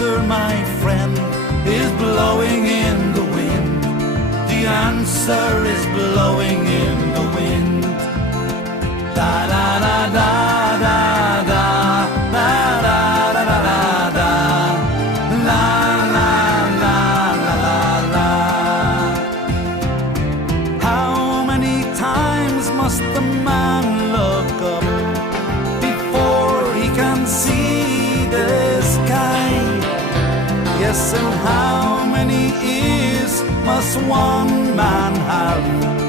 answer, my friend, is blowing in the wind. The answer is blowing in the wind. Da da da da da da da da da da da. La la la la la la. How many times must the man look up before he can see the sky? Yes, and how many ears must one man have